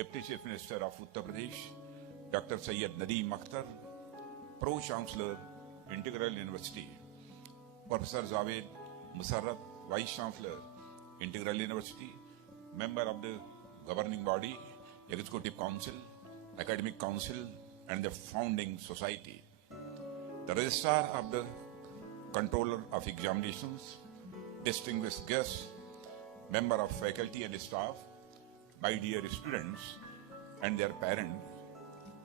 Deputy Chief Minister of Uttar Pradesh, Dr. Syed Nadeem Akhtar, Pro-Chancellor, Integral University, Professor Javed Musarraf, Vice Chancellor, Integral University, Member of the Governing Body, Executive Council, Academic Council, and the Founding Society, the Registrar of the Controller of Examinations, distinguished guests, member of faculty and staff, my dear students and their parents,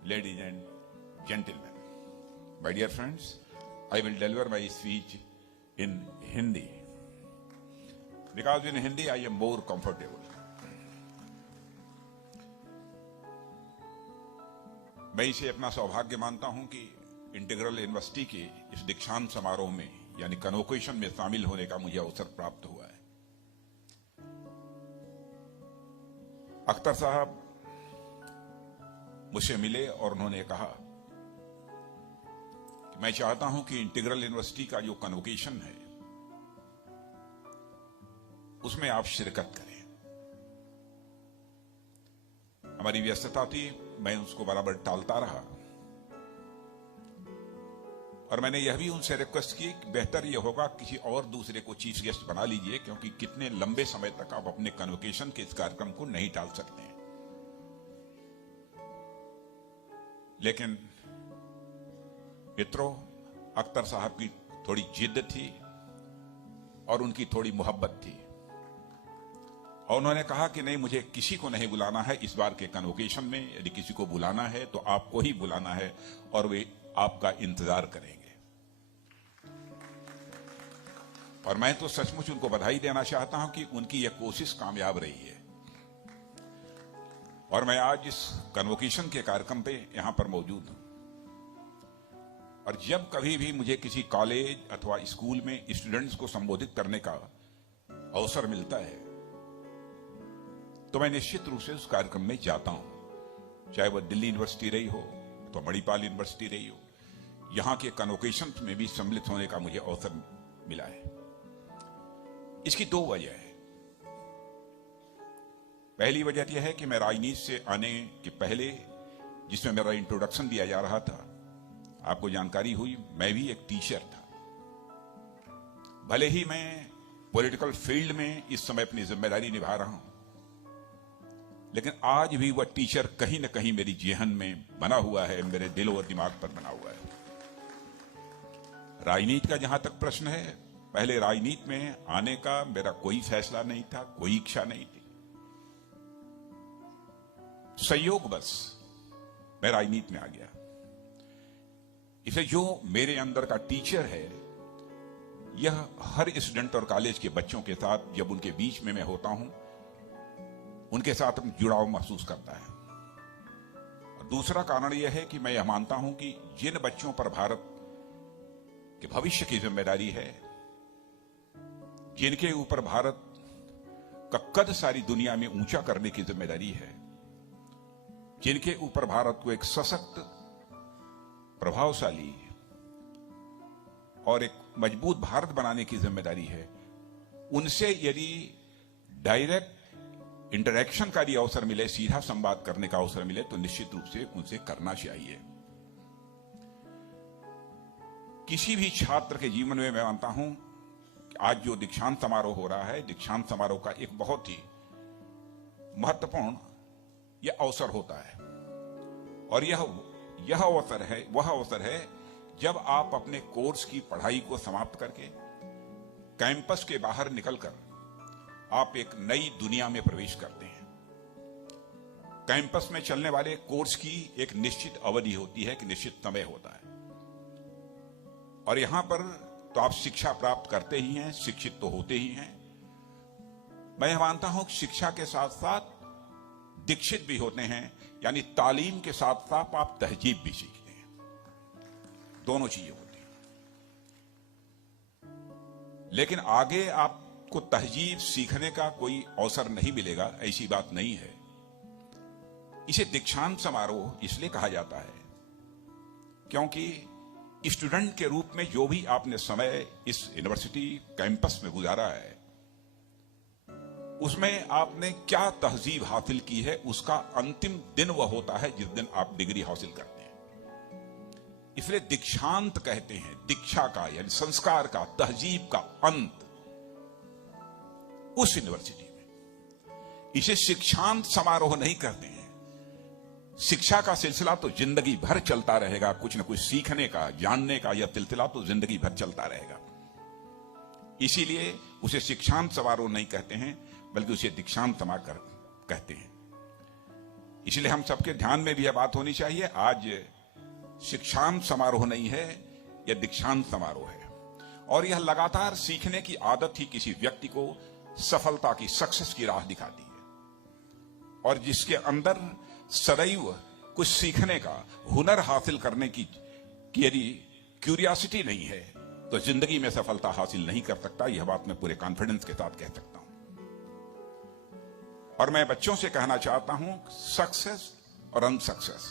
ladies and gentlemen. My dear friends, I will deliver my speech in Hindi because in Hindi I am more comfortable. मैं इसे अपना सौभाग्य मानता हूं कि integral university के इस दीक्षांत समारोह में यानी कन्वोकेशन में शामिल होने का मुझे अवसर प्राप्त हुआ है। अख्तर साहब मुझसे मिले और उन्होंने कहा कि मैं चाहता हूं कि इंटीग्रल यूनिवर्सिटी का जो कन्वोकेशन है उसमें आप शिरकत करें। हमारी व्यस्तता थी, मैं उसको बराबर टालता रहा और मैंने यह भी उनसे रिक्वेस्ट की कि बेहतर यह होगा किसी और दूसरे को चीफ गेस्ट बना लीजिए, क्योंकि कितने लंबे समय तक आप अपने कन्वोकेशन के इस कार्यक्रम को नहीं टाल सकते हैं। लेकिन मित्रों, अख्तर साहब की थोड़ी जिद थी और उनकी थोड़ी मोहब्बत थी और उन्होंने कहा कि नहीं, मुझे किसी को नहीं बुलाना है इस बार के कन्वोकेशन में। यदि किसी को बुलाना है तो आपको ही बुलाना है और वे आपका इंतजार करेंगे। और मैं तो सचमुच उनको बधाई देना चाहता हूं कि उनकी यह कोशिश कामयाब रही है और मैं आज इस कन्वोकेशन के कार्यक्रम पे यहां पर मौजूद हूं। और जब कभी भी मुझे किसी कॉलेज अथवा स्कूल में स्टूडेंट्स को संबोधित करने का अवसर मिलता है तो मैं निश्चित रूप से उस कार्यक्रम में जाता हूं, चाहे वह दिल्ली यूनिवर्सिटी रही हो तो मणिपाल यूनिवर्सिटी रही हो। यहां के कन्वोकेशन में भी सम्मिलित होने का मुझे अवसर मिला है। इसकी दो वजह है। पहली वजह यह है कि मैं राजनीति से आने के पहले, जिसमें मेरा इंट्रोडक्शन दिया जा रहा था, आपको जानकारी हुई मैं भी एक टीचर था। भले ही मैं पॉलिटिकल फील्ड में इस समय अपनी जिम्मेदारी निभा रहा हूं, लेकिन आज भी वह टीचर कहीं न कहीं मेरी जेहन में बना हुआ है, मेरे दिल और दिमाग पर बना हुआ है। राजनीति का जहां तक प्रश्न है, पहले राजनीति में आने का मेरा कोई फैसला नहीं था, कोई इच्छा नहीं थी। संयोग बस मैं राजनीति में आ गया। इसे जो मेरे अंदर का टीचर है, यह हर स्टूडेंट और कॉलेज के बच्चों के साथ जब उनके बीच में मैं होता हूं, उनके साथ जुड़ाव महसूस करता है। और दूसरा कारण यह है कि मैं यह मानता हूं कि जिन बच्चों पर भारत के भविष्य की जिम्मेदारी है, जिनके ऊपर भारत का कद सारी दुनिया में ऊंचा करने की जिम्मेदारी है, जिनके ऊपर भारत को एक सशक्त, प्रभावशाली और एक मजबूत भारत बनाने की जिम्मेदारी है, उनसे यदि डायरेक्ट इंटरैक्शन का भी अवसर मिले, सीधा संवाद करने का अवसर मिले, तो निश्चित रूप से उनसे करना चाहिए। किसी भी छात्र के जीवन में मैं मानता हूं कि आज जो दीक्षांत समारोह हो रहा है, दीक्षांत समारोह का एक बहुत ही महत्वपूर्ण यह अवसर होता है। और यह अवसर है जब आप अपने कोर्स की पढ़ाई को समाप्त करके कैंपस के बाहर निकलकर आप एक नई दुनिया में प्रवेश करते हैं। कैंपस में चलने वाले कोर्स की एक निश्चित अवधि होती है, एक निश्चित समय होता है और यहां पर तो आप शिक्षा प्राप्त करते ही हैं, शिक्षित तो होते ही हैं। मैं मानता हूं कि शिक्षा के साथ साथ दीक्षित भी होते हैं, यानी तालीम के साथ साथ आप तहजीब भी सीखते हैं। दोनों चीजें होती हैं। लेकिन आगे आप को तहजीब सीखने का कोई अवसर नहीं मिलेगा, ऐसी बात नहीं है। इसे दीक्षांत समारोह इसलिए कहा जाता है क्योंकि स्टूडेंट के रूप में जो भी आपने समय इस यूनिवर्सिटी कैंपस में गुजारा है, उसमें आपने क्या तहजीब हासिल की है, उसका अंतिम दिन वह होता है जिस दिन आप डिग्री हासिल करते हैं। इसलिए दीक्षांत कहते हैं, दीक्षा का यानी संस्कार का, तहजीब का अंत उस यूनिवर्सिटी में। इसे शिक्षांत समारोह नहीं कहते हैं। शिक्षा का सिलसिला तो जिंदगी भर चलता रहेगा, कुछ न कुछ सीखने का, जानने का यह सिलसिला तो जिंदगी भर चलता रहेगा। इसीलिए उसे शिक्षांत समारोह नहीं कहते हैं, बल्कि उसे दीक्षांत समारोह कहते हैं। इसलिए हम सबके ध्यान में भी यह बात होनी चाहिए, आज शिक्षांत समारोह नहीं है, यह दीक्षांत समारोह है। और यह लगातार सीखने की आदत ही किसी व्यक्ति को सफलता की, सक्सेस की राह दिखाती है। और जिसके अंदर सदैव कुछ सीखने का, हुनर हासिल करने की यदि क्यूरियोसिटी नहीं है तो जिंदगी में सफलता हासिल नहीं कर सकता। यह बात मैं पूरे कॉन्फिडेंस के साथ कह सकता हूं। और मैं बच्चों से कहना चाहता हूं, सक्सेस और अनसक्सेस,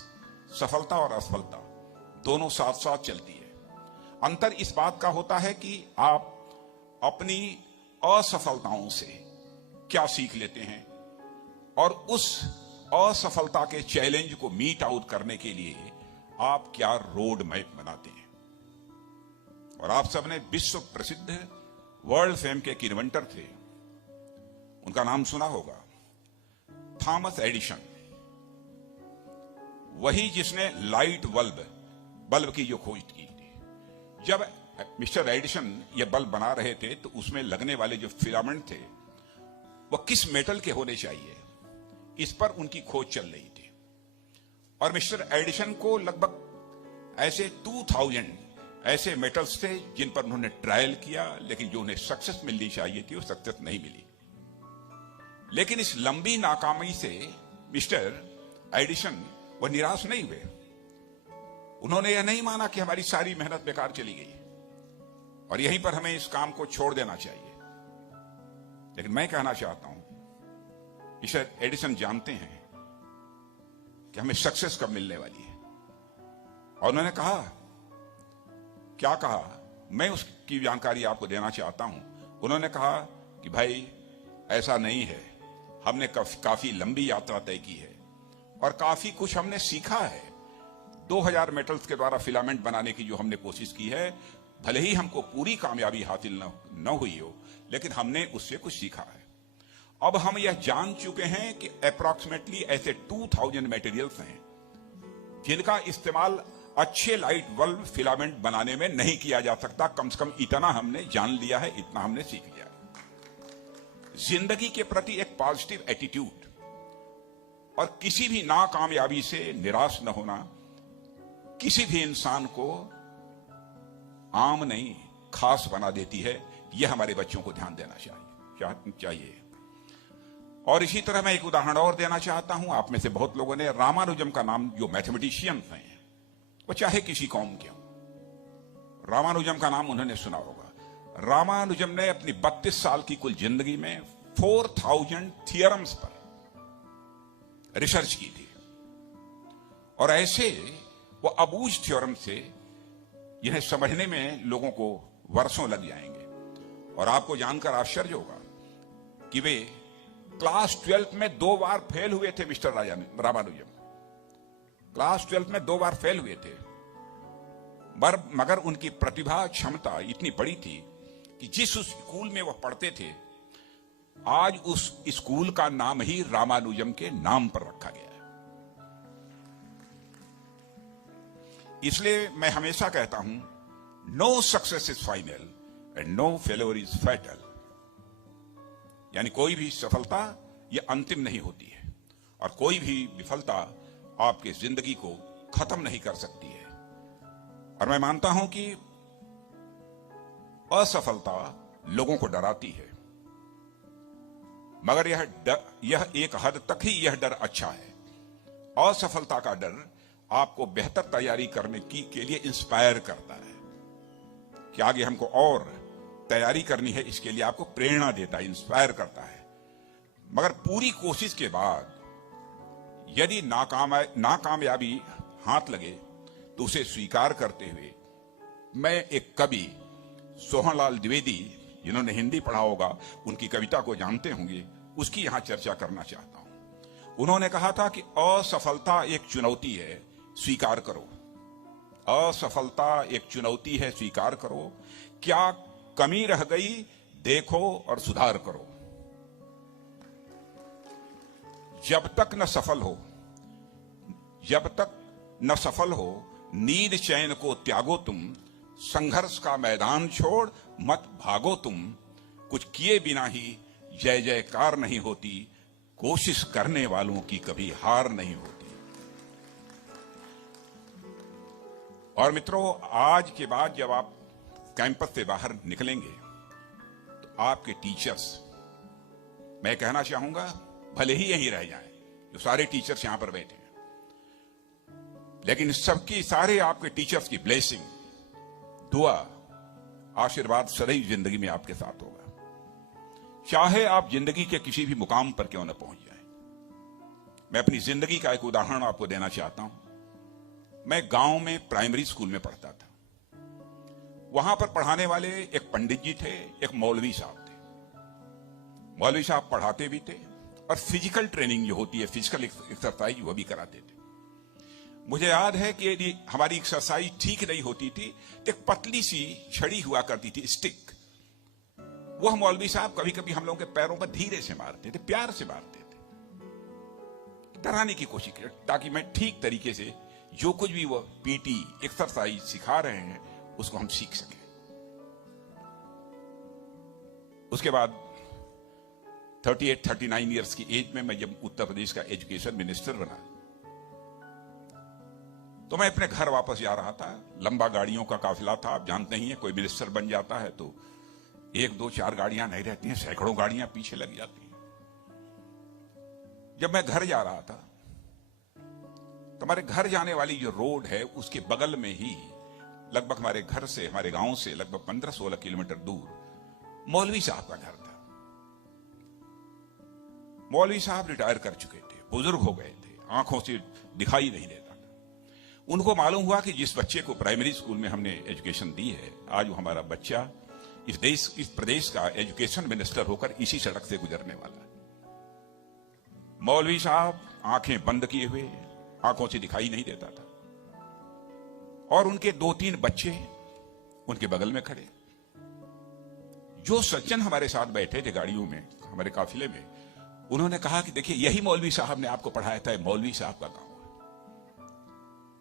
सफलता और असफलता दोनों साथ साथ चलती है। अंतर इस बात का होता है कि आप अपनी असफलताओं से क्या सीख लेते हैं और उस असफलता के चैलेंज को मीट आउट करने के लिए आप क्या रोड मैप बनाते हैं। और आप सबने विश्व प्रसिद्ध वर्ल्ड फेम के एक इन्वेंटर थे, उनका नाम सुना होगा, थॉमस एडिसन। वही जिसने लाइट बल्ब की जो खोज की थी। जब मिस्टर एडिसन ये बल्ब बना रहे थे तो उसमें लगने वाले जो फिलामेंट थे वह किस मेटल के होने चाहिए, इस पर उनकी खोज चल रही थी। और मिस्टर एडिसन को लगभग ऐसे 2000 ऐसे मेटल्स थे जिन पर उन्होंने ट्रायल किया, लेकिन जो उन्हें सक्सेस मिलनी चाहिए थी वो सक्सेस नहीं मिली। लेकिन इस लंबी नाकामी से मिस्टर एडिसन वह निराश नहीं हुए। उन्होंने यह नहीं माना कि हमारी सारी मेहनत बेकार चली गई और यहीं पर हमें इस काम को छोड़ देना चाहिए। लेकिन मैं कहना चाहता हूं, मिस्टर एडिसन जानते हैं कि हमें सक्सेस कब मिलने वाली है। और उन्होंने कहा, क्या कहा, मैं उसकी जानकारी आपको देना चाहता हूं। उन्होंने कहा कि भाई ऐसा नहीं है, हमने काफी लंबी यात्रा तय की है और काफी कुछ हमने सीखा है। 2000 मेटल्स के द्वारा फिलामेंट बनाने की जो हमने कोशिश की है, भले ही हमको पूरी कामयाबी हासिल न हुई हो, लेकिन हमने उससे कुछ सीखा है। अब हम यह जान चुके हैं कि अप्रॉक्सीमेटली ऐसे 2000 मटेरियल्स हैं जिनका इस्तेमाल अच्छे लाइट बल्ब फिलामेंट बनाने में नहीं किया जा सकता। कम से कम इतना हमने जान लिया है, इतना हमने सीख लिया है। जिंदगी के प्रति एक पॉजिटिव एटीट्यूड और किसी भी नाकामयाबी से निराश न होना किसी भी इंसान को आम नहीं खास बना देती है। यह हमारे बच्चों को ध्यान देना चाहिए। और इसी तरह मैं एक उदाहरण और देना चाहता हूं। आप में से बहुत लोगों ने रामानुजम का नाम, जो मैथमेटिशियंस हैं, वो चाहे किसी कौम के हों, रामानुजम का नाम उन्होंने सुना होगा। रामानुजम ने अपनी 32 साल की कुल जिंदगी में 4000 थियरम्स पर रिसर्च की थी। और ऐसे वो अबूझ थ्योरम से जिन्हें समझने में लोगों को वर्षों लग जाएंगे। और आपको जानकर आश्चर्य होगा कि वे क्लास 12 में 2 बार फेल हुए थे। मिस्टर रामानुजम क्लास 12 में 2 बार फेल हुए थे, मगर उनकी प्रतिभा क्षमता इतनी बड़ी थी कि जिस स्कूल में वह पढ़ते थे, आज उस स्कूल का नाम ही रामानुजम के नाम पर रखा गया है। इसलिए मैं हमेशा कहता हूं, no success is final and no failure is fatal. यानी कोई भी सफलता यह अंतिम नहीं होती है और कोई भी विफलता आपकी जिंदगी को खत्म नहीं कर सकती है। और मैं मानता हूं कि असफलता लोगों को डराती है, मगर यह एक हद तक ही यह डर अच्छा है। असफलता का डर आपको बेहतर तैयारी करने के लिए इंस्पायर करता है कि आगे हमको और तैयारी करनी है, इसके लिए आपको प्रेरणा देता है, इंस्पायर करता है। मगर पूरी कोशिश के बाद यदि नाकामयाबी हाथ लगे तो उसे स्वीकार करते हुए, मैं एक कवि सोहनलाल द्विवेदी, जिन्होंने हिंदी पढ़ा होगा, उनकी कविता को जानते होंगे, उसकी यहां चर्चा करना चाहता हूं। उन्होंने कहा था कि असफलता एक चुनौती है, स्वीकार करो। असफलता एक चुनौती है, स्वीकार करो। क्या कमी रह गई, देखो और सुधार करो। जब तक न सफल हो नींद चैन को त्यागो तुम, संघर्ष का मैदान छोड़ मत भागो तुम। कुछ किए बिना ही जय जयकार नहीं होती, कोशिश करने वालों की कभी हार नहीं होती। और मित्रों, आज के बाद जब आप कैंपस से बाहर निकलेंगे तो आपके टीचर्स, मैं कहना चाहूंगा भले ही यहीं रह जाएं, जो सारे टीचर्स यहां पर बैठे हैं, लेकिन सबकी सारे आपके टीचर्स की ब्लेसिंग, दुआ, आशीर्वाद सदैव जिंदगी में आपके साथ होगा। चाहे आप जिंदगी के किसी भी मुकाम पर क्यों न पहुंच जाएं। मैं अपनी जिंदगी का एक उदाहरण आपको देना चाहता हूं। मैं गांव में प्राइमरी स्कूल में पढ़ता था। वहां पर पढ़ाने वाले एक पंडित जी थे, एक मौलवी साहब थे। मौलवी साहब पढ़ाते भी थे और फिजिकल ट्रेनिंग जो होती है, फिजिकल एक्सरसाइज, वो भी कराते थे। मुझे याद है कि यदि हमारी एक्सरसाइज ठीक नहीं होती थी तो एक पतली सी छड़ी हुआ करती थी, स्टिक। वह मौलवी साहब कभी कभी हम लोगों के पैरों पर धीरे से मारते थे, प्यार से मारते थे, डराने की कोशिश की, ताकि मैं ठीक तरीके से जो कुछ भी वो पीटी एक्सरसाइज सिखा रहे हैं उसको हम सीख सकें। उसके बाद 38-39 इयर्स की एज में मैं जब उत्तर प्रदेश का एजुकेशन मिनिस्टर बना तो मैं अपने घर वापस जा रहा था। लंबा गाड़ियों का काफिला था, आप जानते ही हैं, कोई मिनिस्टर बन जाता है तो 1, 2, 4 गाड़ियां नहीं रहती हैं, सैकड़ों गाड़ियां पीछे लग जाती हैं। जब मैं घर जा रहा था तो हमारे घर जाने वाली जो रोड है उसके बगल में ही, लगभग हमारे घर से, हमारे गांव से लगभग 15-16 किलोमीटर दूर मौलवी साहब का घर था। मौलवी साहब रिटायर कर चुके थे, बुजुर्ग हो गए थे, आंखों से दिखाई नहीं देता था। उनको मालूम हुआ कि जिस बच्चे को प्राइमरी स्कूल में हमने एजुकेशन दी है, आज वो हमारा बच्चा इस प्रदेश का एजुकेशन मिनिस्टर होकर इसी सड़क से गुजरने वाला है। मौलवी साहब आंखें बंद किए हुए, आंखों से दिखाई नहीं देता था, और उनके 2-3 बच्चे उनके बगल में खड़े। जो सज्जन हमारे साथ बैठे थे गाड़ियों में, हमारे काफिले में, उन्होंने कहा कि देखिए, यही मौलवी साहब ने आपको पढ़ाया था, मौलवी साहब का गांव है।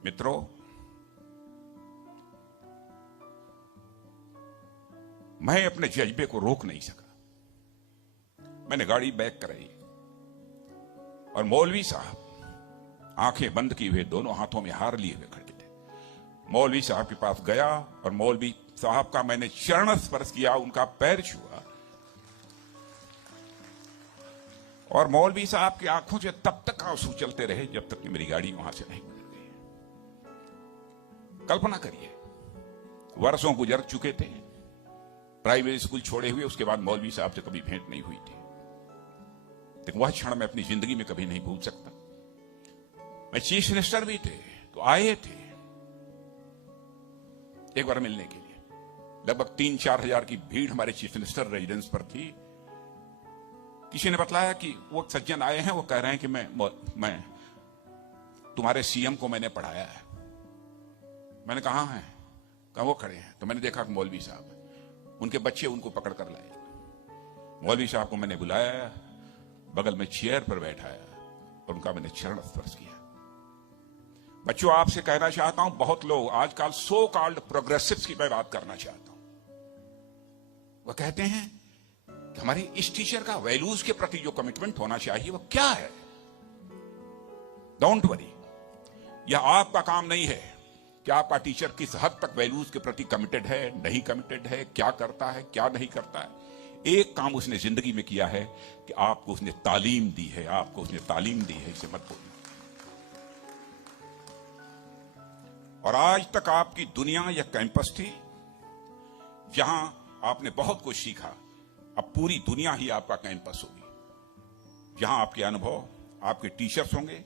मित्रों, मैं अपने जज्बे को रोक नहीं सका। मैंने गाड़ी बैक कराई और मौलवी साहब आंखें बंद किए हुए, दोनों हाथों में हार लिए हुए खड़े थे। मौलवी साहब के पास गया और मौलवी साहब का मैंने चरण स्पर्श किया, उनका पैर छुआ, और मौलवी साहब की आंखों से तब तक आंसू चलते रहे जब तक कि मेरी गाड़ी वहां से नहीं गुजर गई। कल्पना करिए, वर्षों गुजर चुके थे, प्राइमरी स्कूल छोड़े हुए, उसके बाद मौलवी साहब से कभी भेंट नहीं हुई थी, लेकिन वह क्षण मैं अपनी जिंदगी में कभी नहीं भूल सकता। मैं चीफ मिनिस्टर भी थे तो आए थे एक बार मिलने के लिए। लगभग 3-4 हजार की भीड़ हमारे चीफ मिनिस्टर रेजिडेंस पर थी। किसी ने बतलाया कि वो सज्जन आए हैं, वो कह रहे हैं कि मैं तुम्हारे सीएम को मैंने पढ़ाया है। मैंने कहा है, कहा वो खड़े हैं। तो मैंने देखा कि मौलवी साहब, उनके बच्चे उनको पकड़ कर लाए। मौलवी साहब को मैंने बुलाया, बगल में चेयर पर बैठाया और उनका मैंने चरण स्पर्श किया। बच्चों, आपसे कहना चाहता हूं, बहुत लोग आजकल सो कॉल्ड प्रोग्रेसिव्स की मैं बात करना चाहता हूं। वह कहते हैं कि हमारे इस टीचर का वैल्यूज के प्रति जो कमिटमेंट होना चाहिए वो क्या है। डोंट वरी, यह आपका काम नहीं है कि आपका टीचर किस हद तक वैल्यूज के प्रति कमिटेड है, नहीं कमिटेड है, क्या करता है, क्या नहीं करता है। एक काम उसने जिंदगी में किया है कि आपको उसने तालीम दी है, आपको उसने तालीम दी है, इसे मत भूलना। और आज तक आपकी दुनिया या कैंपस थी जहां आपने बहुत कुछ सीखा। अब पूरी दुनिया ही आपका कैंपस होगी, जहां आपके अनुभव, आपके टीचर्स होंगे,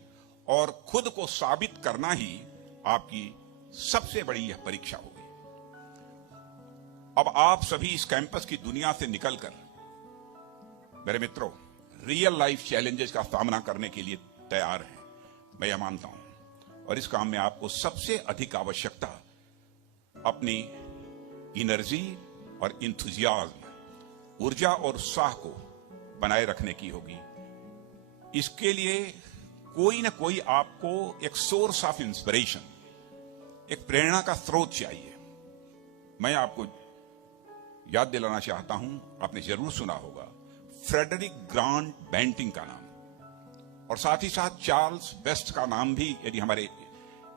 और खुद को साबित करना ही आपकी सबसे बड़ी यह परीक्षा होगी। अब आप सभी इस कैंपस की दुनिया से निकलकर, मेरे मित्रों, रियल लाइफ चैलेंजेस का सामना करने के लिए तैयार हैं, मैं यह मानता हूं। और इस काम में आपको सबसे अधिक आवश्यकता अपनी एनर्जी और इंथुजियाज्म, ऊर्जा और उत्साह को बनाए रखने की होगी। इसके लिए कोई ना कोई आपको एक सोर्स ऑफ इंस्पिरेशन, एक प्रेरणा का स्रोत चाहिए। मैं आपको याद दिलाना चाहता हूं, आपने जरूर सुना होगा फ्रेडरिक ग्रांट बेंटिंग का नाम, और साथ ही साथ चार्ल्स बेस्ट का नाम भी यदि हमारे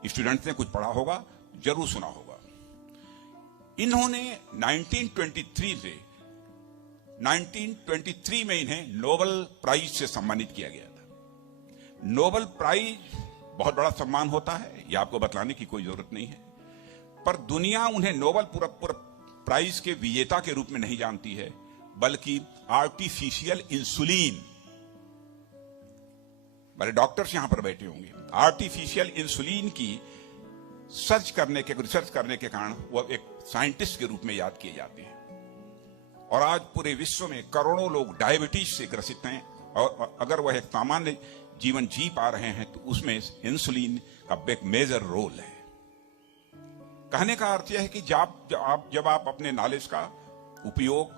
स्टूडेंट्स ने कुछ पढ़ा होगा जरूर सुना होगा। इन्होंने 1923 में इन्हें नोबेल प्राइज से सम्मानित किया गया था। नोबेल प्राइज बहुत बड़ा सम्मान होता है, यह आपको बतलाने की कोई जरूरत नहीं है, पर दुनिया उन्हें नोबेल प्राइज के विजेता के रूप में नहीं जानती है, बल्कि आर्टिफिशियल इंसुलिन, बड़े डॉक्टर्स यहां पर बैठे होंगे, आर्टिफिशियल इंसुलिन की रिसर्च करने के कारण वो एक साइंटिस्ट के रूप में याद किए जाते हैं। और आज पूरे विश्व में करोड़ों लोग डायबिटीज से ग्रसित हैं, और अगर वह एक सामान्य जीवन जी पा रहे हैं तो उसमें इंसुलिन का एक मेजर रोल है। कहने का अर्थ यह है कि जब आप अपने नॉलेज का उपयोग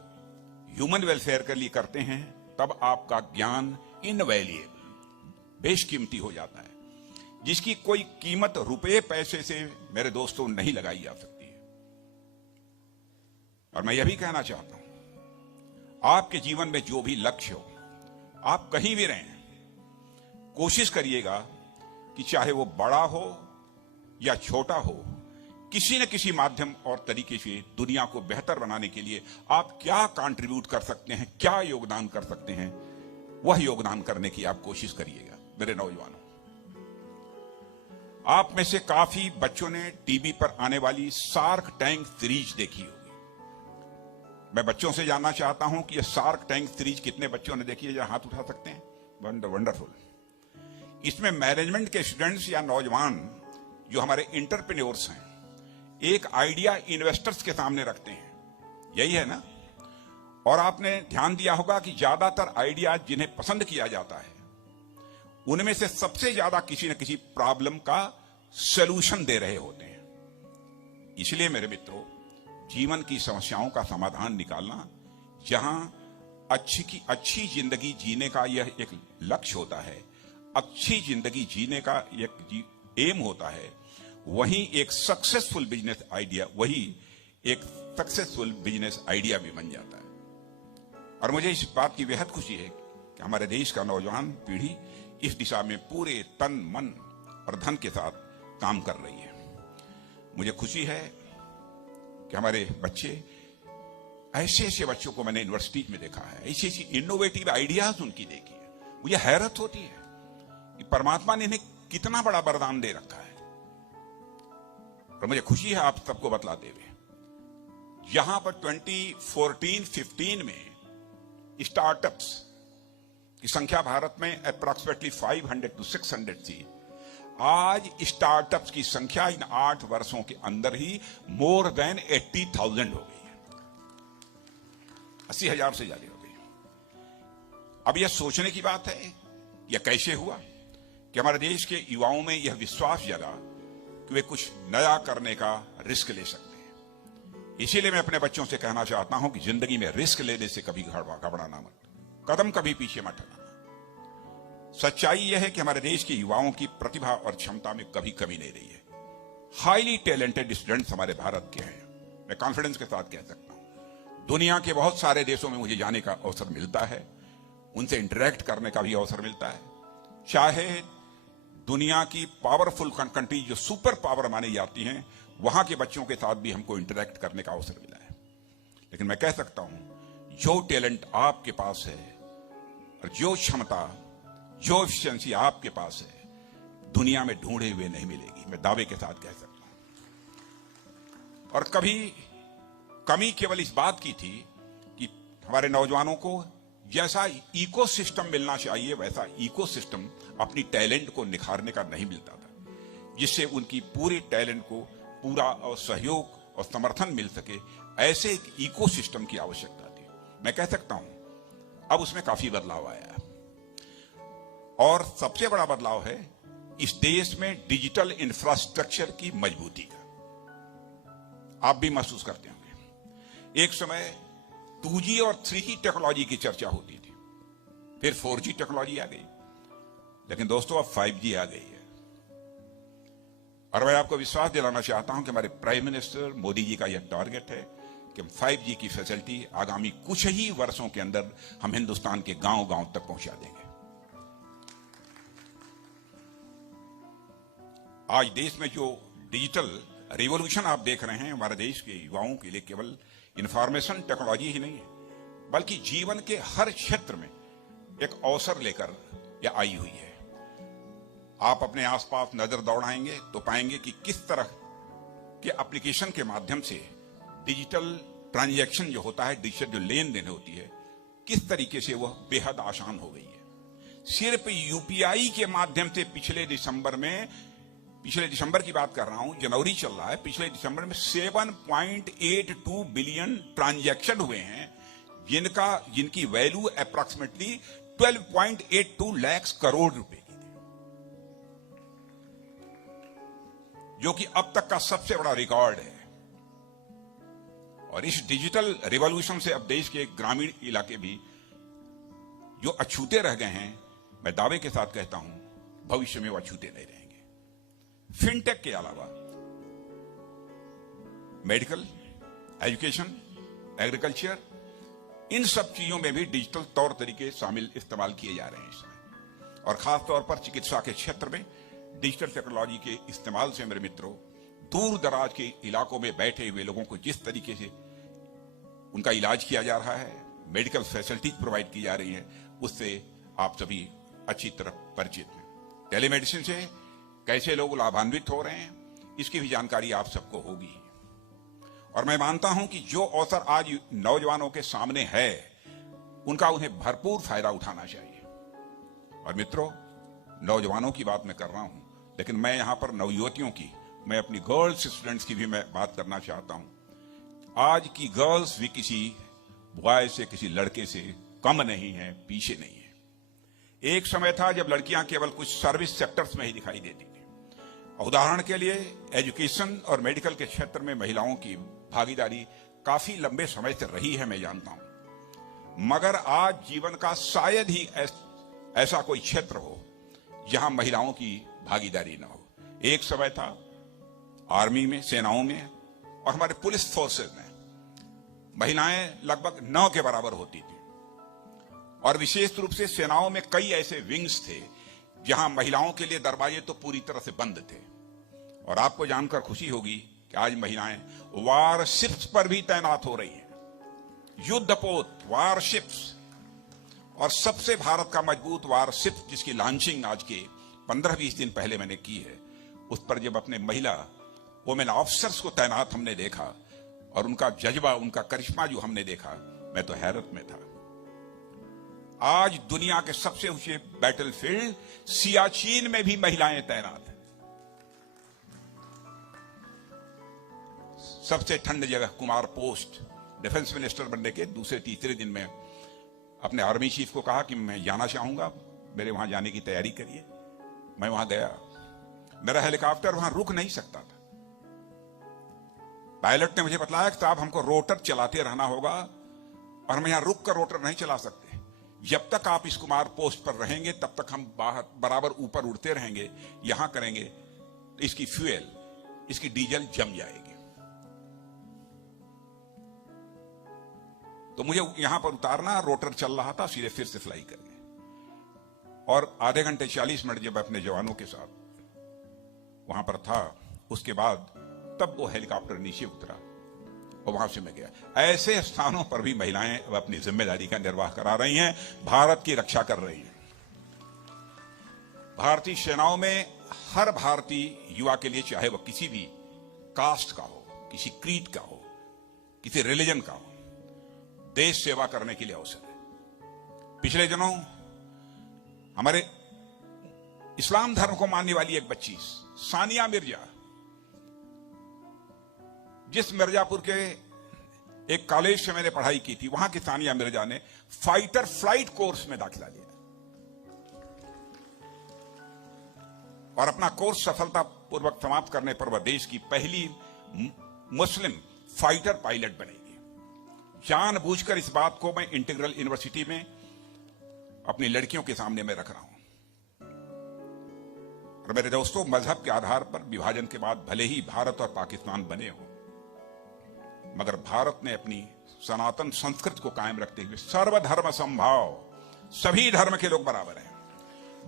ह्यूमन वेलफेयर के लिए करते हैं, तब आपका ज्ञान इनवैल्यूएबल, बेशकीमती हो जाता है, जिसकी कोई कीमत रुपए पैसे से मेरे दोस्तों नहीं लगाई जा सकती है। और मैं यह भी कहना चाहता हूं, आपके जीवन में जो भी लक्ष्य हो, आप कहीं भी रहें, कोशिश करिएगा कि चाहे वो बड़ा हो या छोटा हो, किसी न किसी माध्यम और तरीके से दुनिया को बेहतर बनाने के लिए आप क्या कंट्रीब्यूट कर सकते हैं, क्या योगदान कर सकते हैं, वह योगदान करने की आप कोशिश करिएगा। मेरे नौजवानों, आप में से काफी बच्चों ने टीवी पर आने वाली शार्क टैंक सीरीज देखी होगी। मैं बच्चों से जानना चाहता हूं कि यह शार्क टैंक सीरीज कितने बच्चों ने देखी है, जहां हाथ उठा सकते हैं। वंडरफुल। इसमें मैनेजमेंट के स्टूडेंट्स या नौजवान जो हमारे एंटरप्रेन्योर्स हैं, एक आइडिया इन्वेस्टर्स के सामने रखते हैं, यही है ना। और आपने ध्यान दिया होगा कि ज्यादातर आइडिया जिन्हें पसंद किया जाता है, उनमें से सबसे ज्यादा किसी न किसी प्रॉब्लम का सलूशन दे रहे होते हैं। इसलिए मेरे मित्रों, जीवन की समस्याओं का समाधान निकालना, जहां अच्छी जिंदगी जीने का यह एक लक्ष्य होता है, अच्छी जिंदगी जीने का एक एम होता है, वहीं एक सक्सेसफुल बिजनेस आइडिया भी बन जाता है। और मुझे इस बात की बेहद खुशी है कि हमारे देश का नौजवान पीढ़ी इस दिशा में पूरे तन मन और धन के साथ काम कर रही है। मुझे खुशी है कि हमारे बच्चे, ऐसे बच्चों को मैंने यूनिवर्सिटी में देखा है, ऐसी इनोवेटिव आइडियाज उनकी देखी है। मुझे हैरत होती है कि परमात्मा ने इन्हें कितना बड़ा वरदान दे रखा है। और मुझे खुशी है आप सबको बतलाते हुए, जहां पर 2014-15 में स्टार्टअप्स की संख्या भारत में अप्रॉक्सिमेटली 500 to 600 थी, आज स्टार्टअप्स की संख्या इन 8 वर्षों के अंदर ही मोर देन 80,000 हो गई है, 80,000 से ज्यादा हो गई। अब यह सोचने की बात है, यह कैसे हुआ कि हमारे देश के युवाओं में यह विश्वास जगा कि वे कुछ नया करने का रिस्क ले सकते हैं। इसीलिए मैं अपने बच्चों से कहना चाहता हूं कि जिंदगी में रिस्क लेने से कभी घबराना मत, कदम कभी पीछे मत हटाना। सच्चाई यह है कि हमारे देश के युवाओं की प्रतिभा और क्षमता में कभी कमी नहीं रही है। हाईली टैलेंटेड स्टूडेंट्स हमारे भारत के हैं, मैं कॉन्फिडेंस के साथ कह सकता हूं। दुनिया के बहुत सारे देशों में मुझे जाने का अवसर मिलता है, उनसे इंटरेक्ट करने का भी अवसर मिलता है। चाहे दुनिया की पावरफुल कंट्री जो सुपर पावर मानी जाती हैं, वहां के बच्चों के साथ भी हमको इंटरेक्ट करने का अवसर मिला है। लेकिन मैं कह सकता हूं, जो टैलेंट आपके पास है और जो क्षमता, जो एफिशिएंसी आपके पास है, दुनिया में ढूंढे हुए नहीं मिलेगी, मैं दावे के साथ कह सकता हूं। और कभी कमी केवल इस बात की थी कि हमारे नौजवानों को जैसा इकोसिस्टम मिलना चाहिए, वैसा इकोसिस्टम अपनी टैलेंट को निखारने का नहीं मिलता था, जिससे उनकी पूरे टैलेंट को पूरा और सहयोग और समर्थन मिल सके। ऐसे एक इकोसिस्टम की आवश्यकता थी। मैं कह सकता हूं अब उसमें काफी बदलाव आया है। और सबसे बड़ा बदलाव है इस देश में डिजिटल इंफ्रास्ट्रक्चर की मजबूती का। आप भी महसूस करते होंगे, एक समय 2G और 3G टेक्नोलॉजी की चर्चा होती थी, फिर 4G टेक्नोलॉजी आ गई, लेकिन दोस्तों अब 5G आ गई है। और मैं आपको विश्वास दिलाना चाहता हूं कि हमारे प्राइम मिनिस्टर मोदी जी का यह टारगेट है कि 5G की फैसिलिटी आगामी कुछ ही वर्षों के अंदर हम हिंदुस्तान के गांव-गांव तक पहुंचा देंगे। आज देश में जो डिजिटल रिवॉल्यूशन आप देख रहे हैं, हमारे देश के युवाओं के लिए केवल इंफॉर्मेशन टेक्नोलॉजी ही नहीं है, बल्कि जीवन के हर क्षेत्र में एक अवसर लेकर यह आई हुई है। आप अपने आसपास नजर दौड़ाएंगे तो पाएंगे कि किस तरह के एप्लीकेशन के माध्यम से डिजिटल ट्रांजैक्शन जो होता है, डिजिटल जो लेन देन होती है, किस तरीके से वह बेहद आसान हो गई है। सिर्फ यूपीआई के माध्यम से पिछले दिसंबर की बात कर रहा हूं, जनवरी चल रहा है, पिछले दिसंबर में 7.82 बिलियन ट्रांजैक्शन हुए हैं, जिनकी वैल्यू अप्रॉक्सीमेटली 12.82 लाख करोड़ रुपए की थी, जो कि अब तक का सबसे बड़ा रिकॉर्ड है। और इस डिजिटल रिवॉल्यूशन से अब देश के ग्रामीण इलाके भी जो अछूते रह गए हैं, मैं दावे के साथ कहता हूं भविष्य में वो अछूते नहीं रहेंगे। फिनटेक के अलावा मेडिकल, एजुकेशन, एग्रीकल्चर, इन सब चीजों में भी डिजिटल तौर तरीके इस्तेमाल किए जा रहे हैं इस समय। और खास तौर पर चिकित्सा के क्षेत्र में डिजिटल टेक्नोलॉजी के इस्तेमाल से मेरे मित्रों, दूर दराज के इलाकों में बैठे हुए लोगों को जिस तरीके से उनका इलाज किया जा रहा है, मेडिकल फैसिलिटीज प्रोवाइड की जा रही है, उससे आप सभी अच्छी तरह परिचित हैं। टेलीमेडिसिन से कैसे लोग लाभान्वित हो रहे हैं, इसकी भी जानकारी आप सबको होगी। और मैं मानता हूं कि जो अवसर आज नौजवानों के सामने है, उनका उन्हें भरपूर फायदा उठाना चाहिए। और मित्रों, नौजवानों की बात मैं कर रहा हूं, लेकिन मैं यहां पर नवयुवतियों की, मैं अपनी गर्ल्स स्टूडेंट्स की भी मैं बात करना चाहता हूं। आज की गर्ल्स भी किसी बॉय से, किसी लड़के से कम नहीं है, पीछे नहीं है। एक समय था जब लड़कियां केवल कुछ सर्विस सेक्टर्स में ही दिखाई देती थी। उदाहरण के लिए एजुकेशन और मेडिकल के क्षेत्र में महिलाओं की भागीदारी काफी लंबे समय से रही है, मैं जानता हूं। मगर आज जीवन का शायद ही ऐसा कोई क्षेत्र हो जहां महिलाओं की भागीदारी न हो। एक समय था आर्मी में, सेनाओं में और हमारे पुलिस फोर्सेज में महिलाएं लगभग 9 के बराबर होती थी। और विशेष रूप से सेनाओं में कई ऐसे विंग्स थे जहां महिलाओं के लिए दरवाजे तो पूरी तरह से बंद थे। और आपको जानकर खुशी होगी कि आज महिलाएं वारशिप्स पर भी तैनात हो रही हैं, युद्धपोत वारशिप्स। और सबसे भारत का मजबूत वारशिप जिसकी लॉन्चिंग आज के 15-20 दिन पहले मैंने की है, उस पर जब अपने महिला वुमेन ऑफिसर्स को तैनात हमने देखा और उनका जज्बा, उनका करिश्मा जो हमने देखा, मैं तो हैरत में था। आज दुनिया के सबसे ऊंचे बैटलफील्ड सियाचिन में भी महिलाएं तैनात हैं। सबसे ठंड जगह कुमार पोस्ट, डिफेंस मिनिस्टर बनने के दूसरे तीसरे दिन में अपने आर्मी चीफ को कहा कि मैं जाना चाहूंगा, मेरे वहां जाने की तैयारी करिए। मैं वहां गया, मेरा हेलीकॉप्टर वहां रुक नहीं सकता था। पायलट ने मुझे बताया कि साहब हमको रोटर चलाते रहना होगा और हम यहां रुक कर रोटर नहीं चला सकते। जब तक आप इस कुमार पोस्ट पर रहेंगे तब तक हम बराबर ऊपर उड़ते रहेंगे। यहां करेंगे तो इसकी फ्यूल, इसकी डीजल जम जाएगी। तो मुझे यहां पर उतारना, रोटर चल रहा था, सीधे फिर से फ्लाई कर गए। और आधे घंटे 40 मिनट जब अपने जवानों के साथ वहां पर था, उसके बाद तब वो हेलीकॉप्टर नीचे उतरा और वहां से मैं गया। ऐसे स्थानों पर भी महिलाएं अब अपनी जिम्मेदारी का निर्वाह करा रही हैं, भारत की रक्षा कर रही हैं। भारतीय सेनाओं में हर भारतीय युवा के लिए, चाहे वह किसी भी कास्ट का हो, किसी क्रीड का हो, किसी रिलीजन का हो, देश सेवा करने के लिए अवसर है। पिछले दिनों हमारे इस्लाम धर्म को मानने वाली एक बच्ची सानिया मिर्जा, जिस मिर्जापुर के एक कॉलेज से मैंने पढ़ाई की थी, वहां की सानिया मिर्जा ने फाइटर फ्लाइट कोर्स में दाखिला लिया। और अपना कोर्स सफलतापूर्वक समाप्त करने पर वह देश की पहली मुस्लिम फाइटर पायलट बनेगी। जानबूझकर इस बात को मैं इंटीग्रल यूनिवर्सिटी में अपनी लड़कियों के सामने मैं रख रहा हूं। और मेरे दोस्तों, मजहब के आधार पर विभाजन के बाद भले ही भारत और पाकिस्तान बने हो, मगर भारत ने अपनी सनातन संस्कृति को कायम रखते हुए सर्वधर्म समभाव, सभी धर्म के लोग बराबर हैं,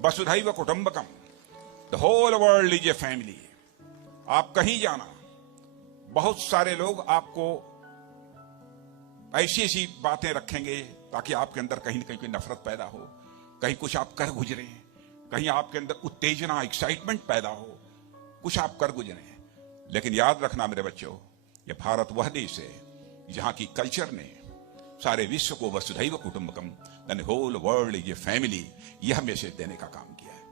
वसुधैव कुटुंबकम, the whole world is a family. आप कहीं जाना, बहुत सारे लोग आपको ऐसी ऐसी बातें रखेंगे ताकि आपके अंदर कहीं न कहीं नफरत पैदा हो, कहीं कुछ आप कर गुजरे, कहीं आपके अंदर उत्तेजना, एक्साइटमेंट पैदा हो, कुछ आप कर गुजरे। लेकिन याद रखना मेरे बच्चों, यह भारत वह देश है जहां की कल्चर ने सारे विश्व को वसुधैव कुटुंबकम, the whole world is a family, यह मैसेज देने का काम किया है।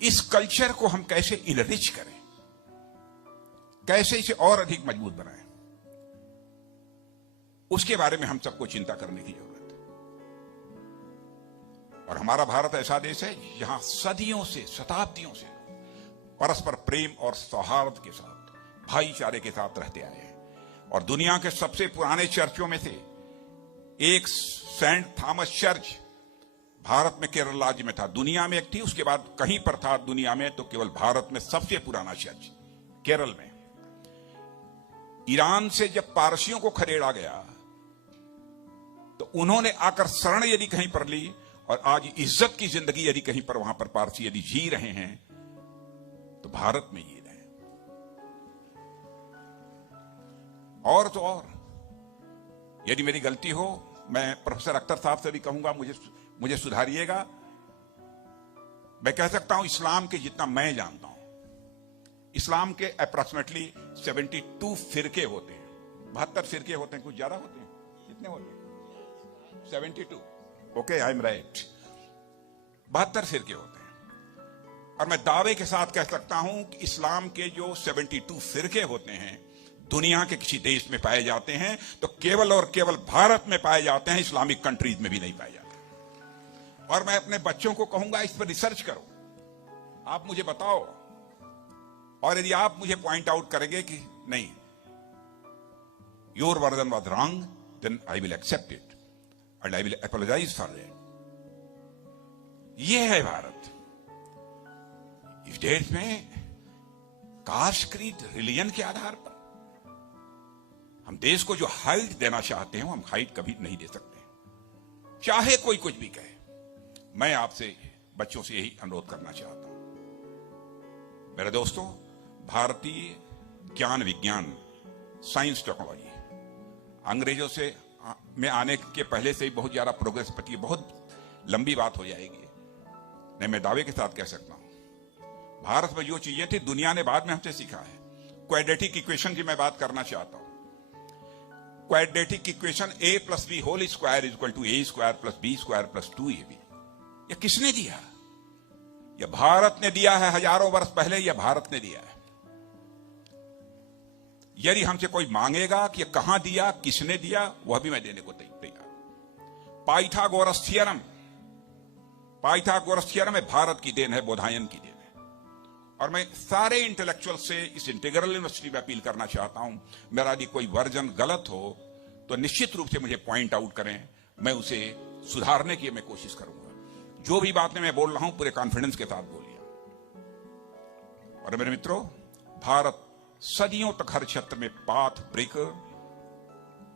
इस कल्चर को हम कैसे इनरिच करें, कैसे इसे और अधिक मजबूत बनाएं, उसके बारे में हम सबको चिंता करने की जरूरत है। और हमारा भारत ऐसा देश है जहां सदियों से, शताब्दियों से परस्पर प्रेम और सौहार्द के साथ, भाईचारे के साथ रहते आए हैं। और दुनिया के सबसे पुराने चर्चों में से एक सेंट थॉमस चर्च भारत में केरल राज्य में था। दुनिया में एक थी, उसके बाद कहीं पर था दुनिया में, तो केवल भारत में सबसे पुराना चर्च केरल में। ईरान से जब पारसियों को खदेड़ा गया तो उन्होंने आकर शरण यदि कहीं पर ली, और आज इज्जत की जिंदगी यदि कहीं पर वहां पर पारसी यदि जी रहे हैं तो भारत में जी रहे हैं। और तो और, यदि मेरी गलती हो, मैं प्रोफेसर अख्तर साहब से भी कहूंगा, मुझे सुधारिएगा। मैं कह सकता हूं इस्लाम के जितना मैं जानता हूं, इस्लाम के अप्रोक्सीमेटली 72 फिरके होते हैं। 72 फिरके होते हैं, कुछ ज्यादा होते हैं, कितने होते हैं? 72। Okay, I am right. 72 फिरके होते हैं। और मैं दावे के साथ कह सकता हूं कि इस्लाम के जो 72 फिरके होते हैं दुनिया के किसी देश में पाए जाते हैं तो केवल और केवल भारत में पाए जाते हैं, इस्लामिक कंट्रीज में भी नहीं पाए जाते। और मैं अपने बच्चों को कहूंगा इस पर रिसर्च करो, आप मुझे बताओ, और यदि आप मुझे पॉइंट आउट करेंगे कि नहीं, your version was wrong, then I will accept it and I will apologise for that. यह है भारत। इस देश में कास्ट, क्रीड, रिलीजन के आधार पर हम देश को जो हाइट देना चाहते हैं हम हाइट कभी नहीं दे सकते, चाहे कोई कुछ भी कहे। मैं आपसे बच्चों से यही अनुरोध करना चाहता हूं मेरे दोस्तों, भारतीय ज्ञान विज्ञान, साइंस, टेक्नोलॉजी अंग्रेजों से में आने के पहले से ही बहुत ज्यादा प्रोग्रेस पती है। बहुत लंबी बात हो जाएगी, नहीं मैं दावे के साथ कह सकता हूं भारत में जो चीजें थी दुनिया ने बाद में हमसे सीखा है। क्वाड्रेटिक इक्वेशन की मैं बात करना चाहता हूं। Quadratic equation a + b whole square equal to a² + b² + 2ab, यह किसने दिया? यह भारत ने दिया है। हजारों वर्ष पहले यह भारत ने दिया है। यदि हमसे कोई मांगेगा कि यह कहां दिया, किसने दिया, वह भी मैं देने को तैयार। पाइथागोरस थ्योरम है भारत की देन है, बोधायन की देन है। और मैं सारे इंटेलेक्चुअल से इस इंटीग्रल यूनिवर्सिटी में अपील करना चाहता हूं, मेरा यदि कोई वर्जन गलत हो तो निश्चित रूप से मुझे पॉइंट आउट करें, मैं उसे सुधारने की मैं कोशिश करूंगा। जो भी बातें मैं बोल रहा हूं पूरे कॉन्फिडेंस के साथ बोलिए। और मेरे मित्रों, भारत सदियों तक हर क्षेत्र में पाथ ब्रेकर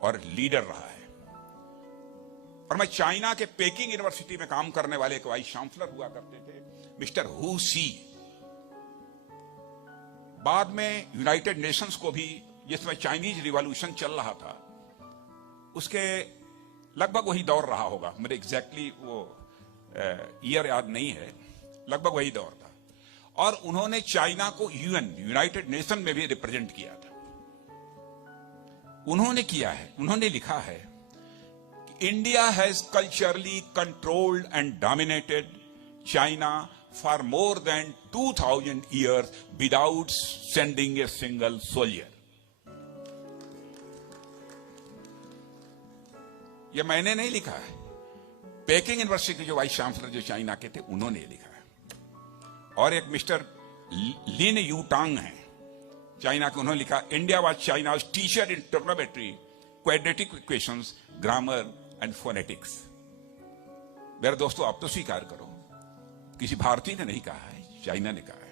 और लीडर रहा है। और मैं चाइना के पेकिंग यूनिवर्सिटी में काम करने वाले एक वाइस चांसलर हुआ करते थे, मिस्टर हु सी। बाद में यूनाइटेड नेशंस को भी, जिसमें चाइनीज रिवॉल्यूशन चल रहा था, उसके लगभग वही दौर रहा होगा, मुझे एग्जैक्टली वो ईयर याद नहीं है, लगभग वही दौर था। और उन्होंने चाइना को यूनाइटेड नेशन में भी रिप्रेजेंट किया था। उन्होंने किया है, उन्होंने लिखा है कि India has culturally controlled and dominated China for more than 2000 years without sending a single soldier. यह मैंने नहीं लिखा है, पेकिंग यूनिवर्सिटी के जो वाइस चांसलर जो चाइना के थे उन्होंने लिखा है। और एक मिस्टर लिन यू टांग हैं चाइना के, उन्होंने लिखा India was China's teacher in trigonometry, quadratic equations, grammar and phonetics. मेरे दोस्तों, आप तो स्वीकार करो, किसी भारतीय ने नहीं कहा है, चाइना ने कहा है।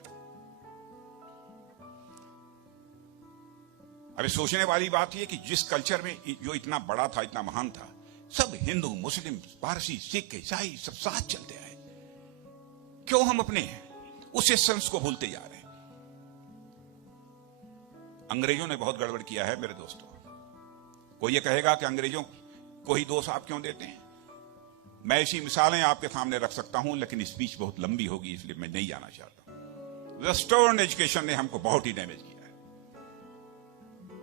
अभी सोचने वाली बात यह कि जिस कल्चर में जो इतना बड़ा था, इतना महान था, सब हिंदू, मुस्लिम, पारसी, सिख, ईसाई सब साथ चलते आए, क्यों हम अपने उस एसेंस को भूलते जा रहे हैं? अंग्रेजों ने बहुत गड़बड़ किया है मेरे दोस्तों। कोई ये कहेगा कि अंग्रेजों को ही दोष आप क्यों देते हैं? मैं ऐसी मिसालें आपके सामने रख सकता हूं, लेकिन स्पीच बहुत लंबी होगी, इसलिए मैं नहीं जाना चाहता। वेस्टर्न एजुकेशन ने हमको बहुत ही डैमेज किया है।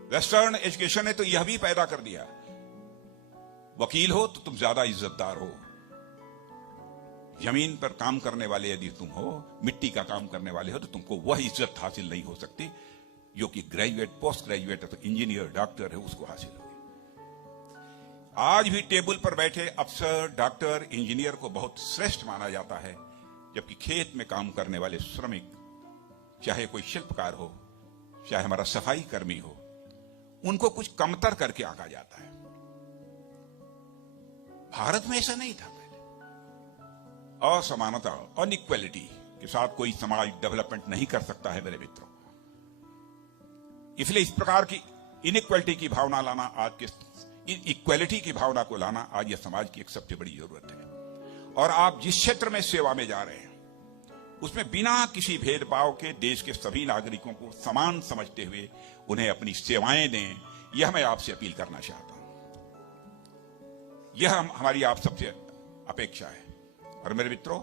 वेस्टर्न एजुकेशन ने तो यह भी पैदा कर दिया, वकील हो तो तुम ज्यादा इज्जतदार हो, जमीन पर काम करने वाले यदि तुम हो, मिट्टी का काम करने वाले हो, तो तुमको वह इज्जत हासिल नहीं हो सकती जो कि ग्रेजुएट, पोस्ट ग्रेजुएट, तो इंजीनियर, डॉक्टर है, उसको हासिल होगी। आज भी टेबल पर बैठे अफसर, डॉक्टर, इंजीनियर को बहुत श्रेष्ठ माना जाता है, जबकि खेत में काम करने वाले श्रमिक, चाहे कोई शिल्पकार हो, चाहे हमारा सफाई कर्मी हो, उनको कुछ कमतर करके आंका जाता है। भारत में ऐसा नहीं था पहले। असमानता, अनइक्वालिटी के साथ कोई समाज डेवलपमेंट नहीं कर सकता है मेरे मित्रों। इसलिए इस प्रकार की इनइक्वालिटी की भावना लाना, आज के इक्वालिटी की भावना को लाना आज यह समाज की एक सबसे बड़ी जरूरत है। और आप जिस क्षेत्र में सेवा में जा रहे हैं, उसमें बिना किसी भेदभाव के देश के सभी नागरिकों को समान समझते हुए उन्हें अपनी सेवाएं दें, यह मैं आपसे अपील करना चाहता हूं। यह हमारी आप सबसे अपेक्षा है। और मेरे मित्रों,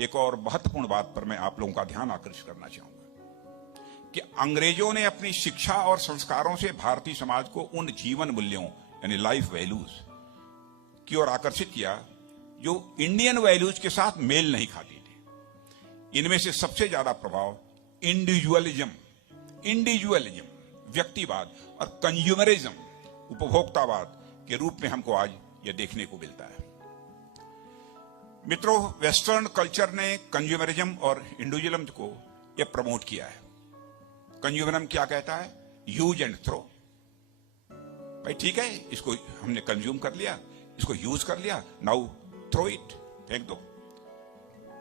एक और महत्वपूर्ण बात पर मैं आप लोगों का ध्यान आकर्षित करना चाहूंगा कि अंग्रेजों ने अपनी शिक्षा और संस्कारों से भारतीय समाज को उन जीवन मूल्यों यानी लाइफ वैल्यूज की ओर आकर्षित किया जो इंडियन वैल्यूज के साथ मेल नहीं खाती थी। इनमें से सबसे ज्यादा प्रभाव इंडिविजुअलिज्म, व्यक्तिवाद और कंज्यूमरिज्म, उपभोक्तावाद के रूप में हमको आज यह देखने को मिलता है। मित्रों, वेस्टर्न कल्चर ने कंज्यूमरिज्म और इंडिविजुअलिज्म को यह प्रमोट किया है। कंज्यूमरिज्म क्या कहता है? Use and throw. भाई ठीक है, इसको हमने कंज्यूम कर लिया, इसको यूज कर लिया, नाउ थ्रो इट, फेंक दो।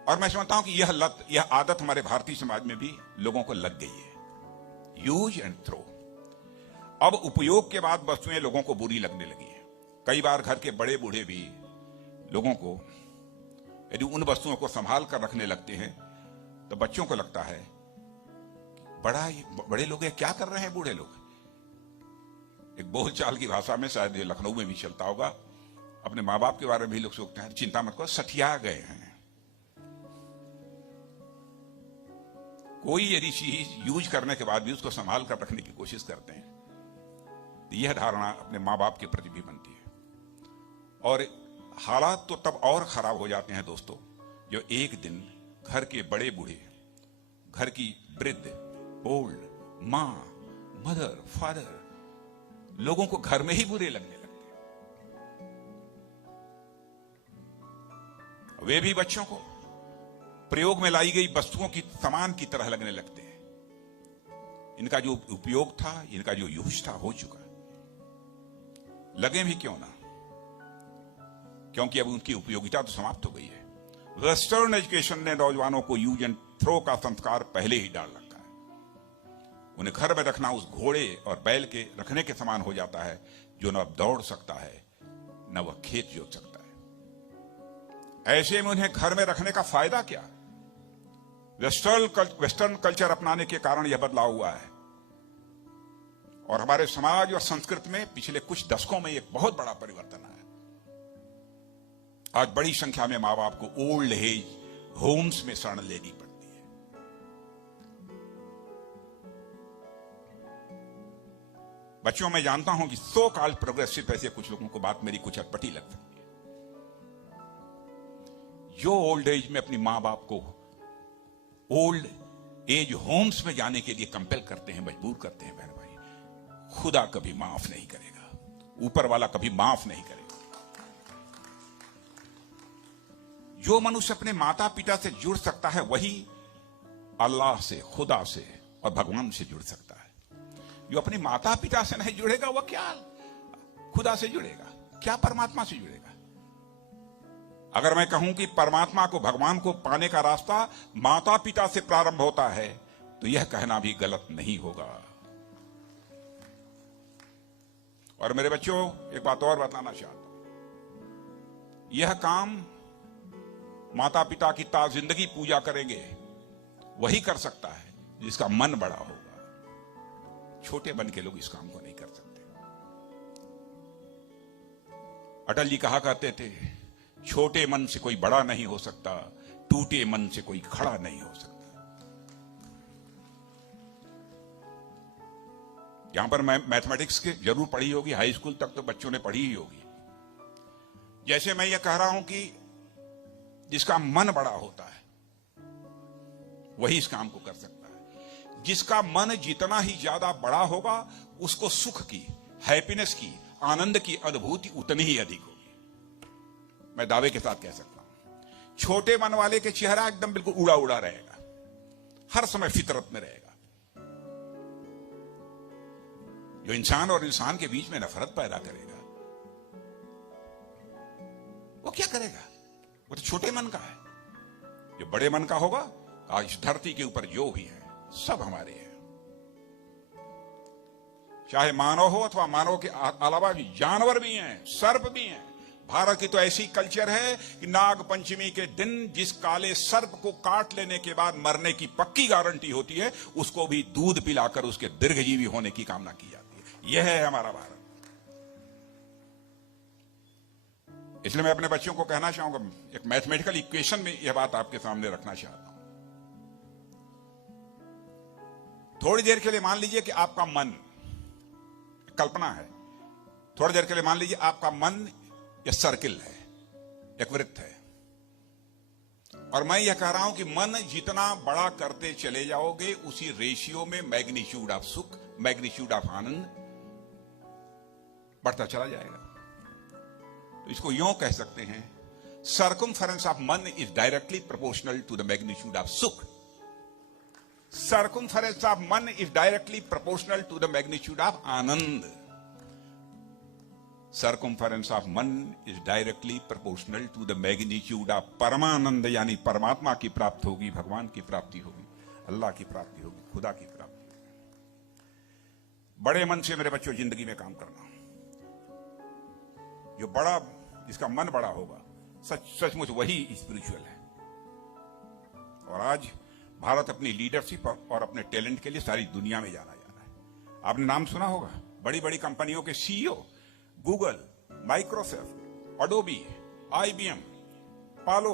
और मैं समझता हूं कि यह लत, यह आदत हमारे भारतीय समाज में भी लोगों को लग गई है, यूज एंड थ्रो। अब उपयोग के बाद वस्तुएं लोगों को बुरी लगने लगी है। कई बार घर के बड़े बूढ़े भी लोगों को यदि उन वस्तुओं को संभाल कर रखने लगते हैं तो बच्चों को लगता है बड़े लोग क्या कर रहे हैं बूढ़े लोग। एक बोलचाल की भाषा में, शायद ये लखनऊ में भी चलता होगा, अपने माँ बाप के बारे में भी लोग सोचते हैं चिंता मत करो, सठिया गए हैं। कोई यदि चीज यूज करने के बाद भी उसको संभाल कर रखने की कोशिश करते हैं तो यह धारणा अपने माँ बाप के प्रति भी बनती है। और हालात तो तब और खराब हो जाते हैं दोस्तों, जो एक दिन घर के बड़े बूढ़े, घर की वृद्ध, ओल्ड, माँ, मदर, फादर, लोगों को घर में ही बुरे लगने लगते हैं। वे भी बच्चों को प्रयोग में लाई गई वस्तुओं की सामान की तरह लगने लगते हैं। इनका जो उपयोग था, इनका जो यूज था, हो चुका। लगे भी क्यों ना, क्योंकि अब उनकी उपयोगिता तो समाप्त हो गई है। वेस्टर्न एजुकेशन ने नौजवानों को यूज एंड थ्रो का संस्कार पहले ही डाल रखा है। उन्हें घर में रखना उस घोड़े और बैल के रखने के समान हो जाता है जो न दौड़ सकता है न वह खेत जोत सकता है। ऐसे में उन्हें घर में रखने का फायदा क्या? वेस्टर्न कल्चर अपनाने के कारण यह बदलाव हुआ है। और हमारे समाज और संस्कृति में पिछले कुछ दशकों में एक बहुत बड़ा परिवर्तन आया। आज बड़ी संख्या में मां बाप को ओल्ड एज होम्स में शरण लेनी पड़ती है। बच्चों, मैं जानता हूं कि सो कॉल्ड प्रोग्रेसिव ऐसे कुछ लोगों को बात मेरी कुछ अटपटी लग सकती है, जो ओल्ड एज में अपनी मां बाप को ओल्ड एज होम्स में जाने के लिए कंपेल करते हैं, मजबूर करते हैं। बहन भाई, खुदा कभी माफ नहीं करेगा, ऊपर वाला कभी माफ नहीं करेगा। जो मनुष्य अपने माता पिता से जुड़ सकता है वही अल्लाह से, खुदा से और भगवान से जुड़ सकता है। जो अपने माता पिता से नहीं जुड़ेगा वह क्या खुदा से जुड़ेगा, क्या परमात्मा से जुड़ेगा। अगर मैं कहूं कि परमात्मा को, भगवान को पाने का रास्ता माता पिता से प्रारंभ होता है, तो यह कहना भी गलत नहीं होगा। और मेरे बच्चों, एक बात और बताना चाहता हूं, यह काम माता पिता की जिंदगी पूजा करेंगे वही कर सकता है जिसका मन बड़ा होगा। छोटे मन के लोग इस काम को नहीं कर सकते। अटल जी कहा करते थे, छोटे मन से कोई बड़ा नहीं हो सकता, टूटे मन से कोई खड़ा नहीं हो सकता। यहां पर मैथमेटिक्स की जरूर पढ़ी होगी, हाई स्कूल तक तो बच्चों ने पढ़ी ही होगी। जैसे मैं ये कह रहा हूं कि जिसका मन बड़ा होता है वही इस काम को कर सकता है। जिसका मन जितना ही ज्यादा बड़ा होगा उसको सुख की, हैप्पीनेस की, आनंद की अनुभूति उतनी ही अधिक होगी। मैं दावे के साथ कह सकता हूं, छोटे मन वाले के चेहरा एकदम बिल्कुल उड़ा उड़ा रहेगा, हर समय फितरत में रहेगा। जो इंसान और इंसान के बीच में नफरत पैदा करेगा वो क्या करेगा? वो तो छोटे मन का है। जो बड़े मन का होगा, आज इस धरती के ऊपर जो भी है सब हमारे हैं। चाहे मानव हो अथवा मानव के अलावा भी जानवर भी हैं, सर्प भी हैं। भारत की तो ऐसी कल्चर है कि नाग पंचमी के दिन जिस काले सर्प को काट लेने के बाद मरने की पक्की गारंटी होती है, उसको भी दूध पिलाकर उसके दीर्घजीवी होने की कामना की जाती है। यह है हमारा भारत। इसलिए मैं अपने बच्चों को कहना चाहूंगा, एक मैथमेटिकल इक्वेशन में यह बात आपके सामने रखना चाहता हूं। थोड़ी देर के लिए मान लीजिए कि आपका मन, कल्पना है, थोड़ी देर के लिए मान लीजिए आपका मन एक सर्किल है, एक वृत्त है, और मैं यह कह रहा हूं कि मन जितना बड़ा करते चले जाओगे उसी रेशियो में magnitude of sukh, magnitude of anand बढ़ता चला जाएगा। तो इसको यूं कह सकते हैं, circumference of man is directly proportional to the magnitude of sukh. Circumference of मन is directly proportional to the magnitude of Anand. Circumference of मन is directly proportional to the magnitude of परमानंद, यानी परमात्मा की प्राप्ति होगी, भगवान की प्राप्ति होगी, अल्लाह की प्राप्ति होगी, खुदा की प्राप्ति होगी। बड़े मन से मेरे बच्चों जिंदगी में काम करना। जो बड़ा, जिसका मन बड़ा होगा, सचमुच वही स्पिरिचुअल है। और आज भारत अपनी लीडरशिप और अपने टैलेंट के लिए सारी दुनिया में जाना जा रहा है। आपने नाम सुना होगा, बड़ी बड़ी कंपनियों के CEO, Google, Microsoft, Adobe, IBM, पालो,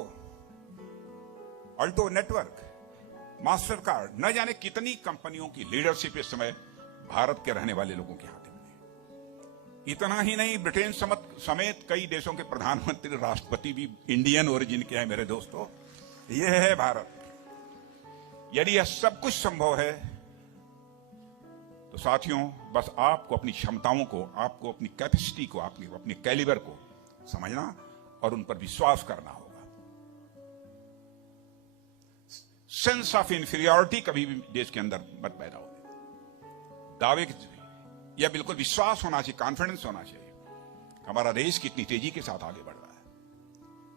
अल्टो नेटवर्क, मास्टर कार्ड, न जाने कितनी कंपनियों की लीडरशिप इस समय भारत के रहने वाले लोगों के हाथ में है। इतना ही नहीं, ब्रिटेन समेत कई देशों के प्रधानमंत्री, राष्ट्रपति भी इंडियन ओरिजिन के हैं मेरे दोस्तों। यह है भारत। यदि यह सब कुछ संभव है तो साथियों, बस आपको अपनी क्षमताओं को, आपको अपनी कैपेसिटी को, आपकी अपने कैलिबर को समझना और उन पर विश्वास करना होगा। सेंस ऑफ इंफीरियरिटी कभी भी देश के अंदर मत पैदा होने। दावे यह बिल्कुल विश्वास होना चाहिए, कॉन्फिडेंस होना चाहिए। हमारा देश कितनी तेजी के साथ आगे बढ़ रहा है।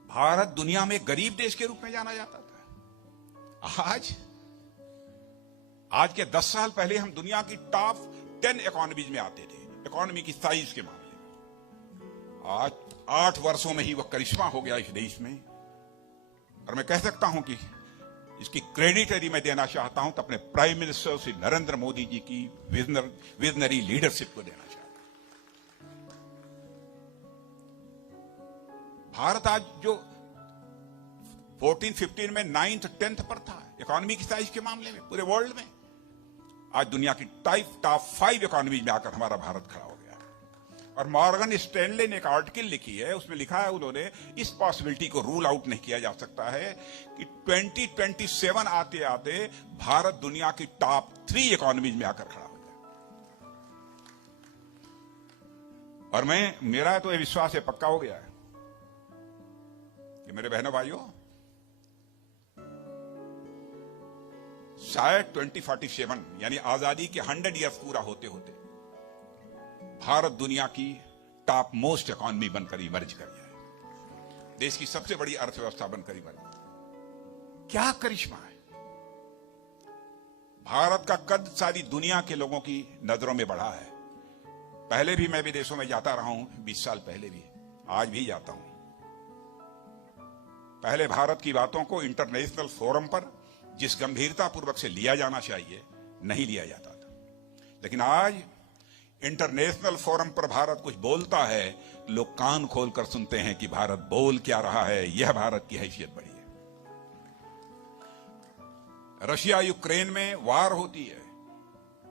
भारत दुनिया में गरीब देश के रूप में जाना जाता था। आज के 10 साल पहले हम दुनिया की टॉप 10 इकोनॉमीज में आते थे, इकोनॉमी की साइज के मामले में। आज 8 वर्षों में ही वह करिश्मा हो गया इस देश में। और मैं कह सकता हूं कि इसकी क्रेडिट यदि मैं देना चाहता हूं तो अपने प्राइम मिनिस्टर श्री नरेंद्र मोदी जी की विजनरी लीडरशिप को देना चाहता हूं। भारत आज जो 14-15 में 9th 10th पर था इकोनॉमी की साइज के मामले में पूरे वर्ल्ड में, आज दुनिया की टॉप 5 इकोनॉमी में आकर हमारा भारत खड़ा हो गया। और मॉर्गन स्टैनले ने एक आर्टिकल लिखी है, उसमें लिखा है उन्होंने, इस पॉसिबिलिटी को रूल आउट नहीं किया जा सकता है कि 2027 आते आते भारत दुनिया की टॉप 3 इकोनॉमीज में आकर खड़ा हो जाए। और मेरा तो यह विश्वास है, पक्का हो गया है कि मेरे बहनों भाइयों, शायद 2047 यानी आजादी के 100 ईयर्स पूरा होते होते भारत दुनिया की टॉप मोस्ट इकॉनमी बनकर इमर्ज कर जाए, देश की सबसे बड़ी अर्थव्यवस्था बनकर इमर्ज। क्या करिश्मा है। भारत का कद सारी दुनिया के लोगों की नजरों में बढ़ा है। पहले भी मैं विदेशों में जाता रहा हूं, 20 साल पहले भी, आज भी जाता हूं। पहले भारत की बातों को इंटरनेशनल फोरम पर जिस गंभीरता पूर्वक से लिया जाना चाहिए नहीं लिया जाता था, लेकिन आज इंटरनेशनल फोरम पर भारत कुछ बोलता है, लोग कान खोलकर सुनते हैं कि भारत बोल क्या रहा है। यह भारत की हैसियत बढ़ी है। रशिया यूक्रेन में वार होती है,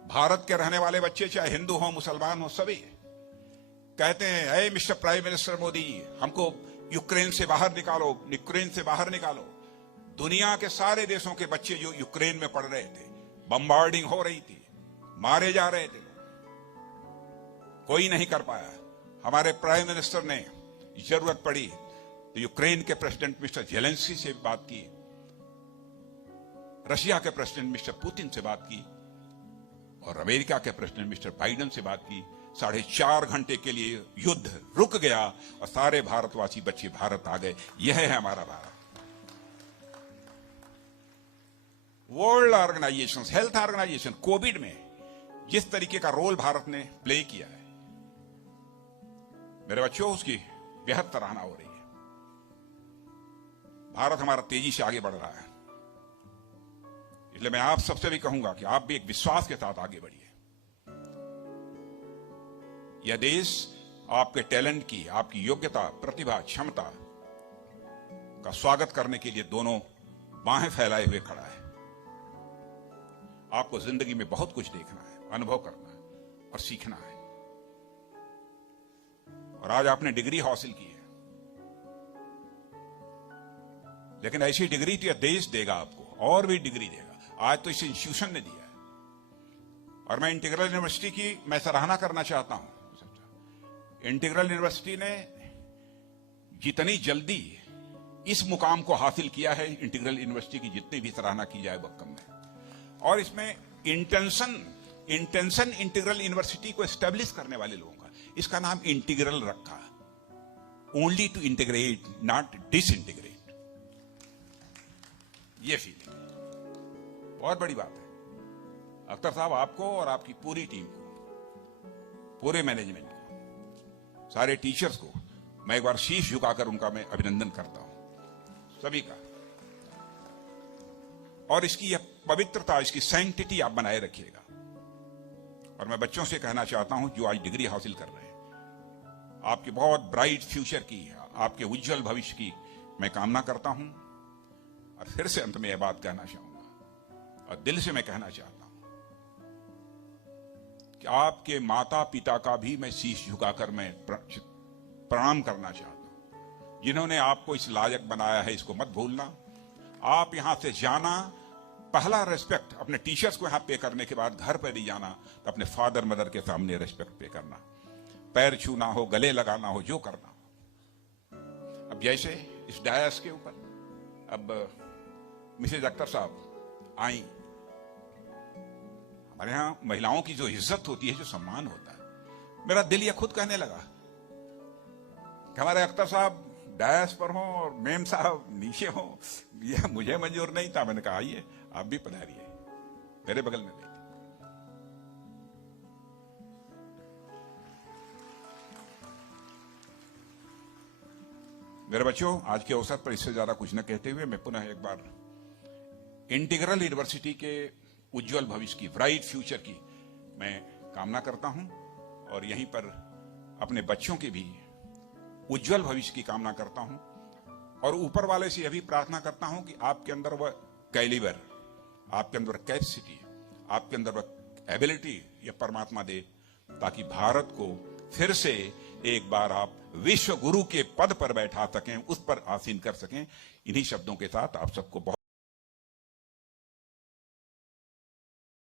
भारत के रहने वाले बच्चे चाहे हिंदू हो मुसलमान हो सभी कहते हैं, अरे मिस्टर प्राइम मिनिस्टर मोदी, हमको यूक्रेन से बाहर निकालो, यूक्रेन से बाहर निकालो। दुनिया के सारे देशों के बच्चे जो यूक्रेन में पढ़ रहे थे, बम्बार्डिंग हो रही थी, मारे जा रहे थे, कोई नहीं कर पाया। हमारे प्राइम मिनिस्टर ने जरूरत पड़ी तो यूक्रेन के प्रेसिडेंट मिस्टर जेलेंस्की से बात की, रशिया के प्रेसिडेंट मिस्टर पुतिन से बात की और अमेरिका के प्रेसिडेंट मिस्टर बाइडेन से बात की। 4.5 घंटे के लिए युद्ध रुक गया और सारे भारतवासी बच्चे भारत आ गए। यह है हमारा Bharat. World organisation, health organisation, covid में जिस तरीके का रोल भारत ने प्ले किया है, मेरे बच्चों, उसकी बेहद सराहना हो रही है। भारत हमारा तेजी से आगे बढ़ रहा है, इसलिए मैं आप सबसे भी कहूंगा कि आप भी एक विश्वास के साथ आगे बढ़िए। यह देश आपके टैलेंट की, आपकी योग्यता, प्रतिभा, क्षमता का स्वागत करने के लिए दोनों बाहें फैलाए हुए खड़ा है। आपको जिंदगी में बहुत कुछ देखना है, अनुभव करना है और सीखना है। और आज आपने डिग्री हासिल की है, लेकिन ऐसी डिग्री तो यह देश देगा आपको, और भी डिग्री देगा। आज तो इस इंस्टीट्यूशन ने दिया है और मैं इंटीग्रल यूनिवर्सिटी की मैं सराहना करना चाहता हूं। इंटीग्रल यूनिवर्सिटी ने जितनी जल्दी इस मुकाम को हासिल किया है, इंटीग्रल यूनिवर्सिटी की जितनी भी सराहना की जाए वह कम है। और इसमें इंटेंशन इंटीग्रल यूनिवर्सिटी को एस्टेब्लिश करने वाले लोगों का, इसका नाम इंटीग्रल रखा, only to integrate not disintegrate. यह फीलिंग बहुत बड़ी बात है। अख्तर साहब, आपको और आपकी पूरी टीम को, पूरे मैनेजमेंट को, सारे टीचर्स को मैं एक बार शीश झुकाकर उनका मैं अभिनंदन करता हूं, सभी का। और इसकी यह पवित्रता, इसकी सैंक्टिटी आप बनाए रखिएगा। और मैं बच्चों से कहना चाहता हूं जो आज डिग्री हासिल कर रहे हैं, आपके बहुत ब्राइट फ्यूचर की, आपके उज्जवल भविष्य की मैं कामना करता हूं। और फिर से अंत में यह बात कहना चाहूंगा और दिल से मैं कहना चाहता हूं कि आपके माता पिता का भी मैं शीश झुकाकर मैं प्रणाम करना चाहता हूं, जिन्होंने आपको इस लायक बनाया है। इसको मत भूलना। आप यहां से जाना, पहला रेस्पेक्ट अपने टीचर्स को यहां पे करने के बाद घर पर ही जाना तो अपने फादर मदर के सामने रेस्पेक्ट पे करना, पैर छूना हो, गले लगाना हो, जो करना हो। अब जैसे इस डायस के ऊपर अब मिसेज अख्तर साहब आई, हमारे यहां महिलाओं की जो इज्जत होती है, जो सम्मान होता है, मेरा दिल यह खुद कहने लगा कि हमारे अख्तर साहब डायस पर हो और मेम साहब नीचे हो। यह मुझे मंजूर नहीं था। मैंने कहा आइए, आप भी पधारिए, मेरे बगल में बैठिए। मेरे बच्चों, आज के अवसर पर इससे ज्यादा कुछ न कहते हुए मैं पुनः एक बार इंटीग्रल यूनिवर्सिटी के उज्जवल भविष्य की, ब्राइट फ्यूचर की मैं कामना करता हूं और यहीं पर अपने बच्चों के भी उज्जवल भविष्य की कामना करता हूं। और ऊपर वाले से यह भी प्रार्थना करता हूं कि आपके अंदर वह कैलिबर, आपके अंदर कैपेसिटी, आपके अंदर वह एबिलिटी यह परमात्मा दे, ताकि भारत को फिर से एक बार आप विश्व गुरु के पद पर बैठा सकें, उस पर आसीन कर सकें। इन्हीं शब्दों के साथ आप सबको बहुत